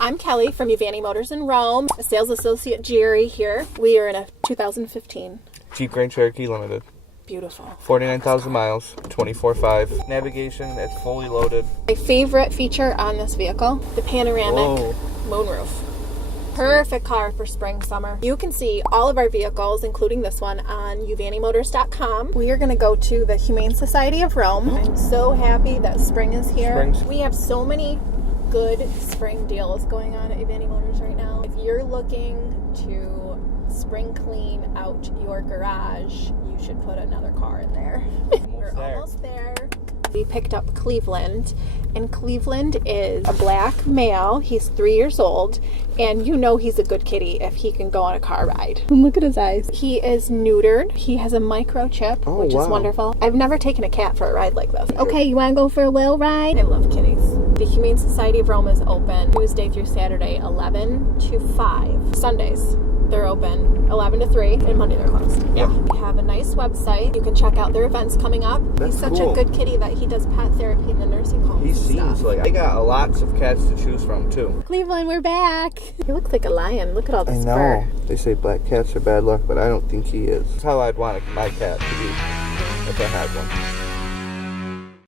I'm Kelly from Uvanni Motors in Rome, a sales associate Jerry here. We are in a 2015 Jeep Grand Cherokee Limited. Beautiful. 49,000 miles, 24/5. Navigation, it's fully loaded. My favorite feature on this vehicle, the panoramic moonroof. Perfect car for spring, summer. You can see all of our vehicles, including this one, on UvanniMotors.com. We are going to go to the Humane Society of Rome. I'm so happy that spring is here. We have so many good spring deals going on at Uvanni Motors right now. If you're looking to spring clean out your garage, you should put another car in there. We're almost there. We picked up Cleveland, and Cleveland is a black male. He's 3 years old, and you know he's a good kitty if he can go on a car ride. Look at his eyes. He is neutered. He has a microchip, which is wonderful. I've never taken a cat for a ride like this. Okay, you want to go for a little ride? I love kitties. The Humane Society of Rome is open Tuesday through Saturday, 11 to 5. Sundays, they're open 11 to 3, and Monday they're closed. Yeah. We have a nice website. You can check out their events coming up. That's He's such cool. a good kitty that he does pet therapy in the nursing home. He seems like I got lots of cats to choose from too. Cleveland, we're back. He looks like a lion. Look at all I this know. fur. They say black cats are bad luck, but I don't think he is. That's how I'd want my cat to be if I had one.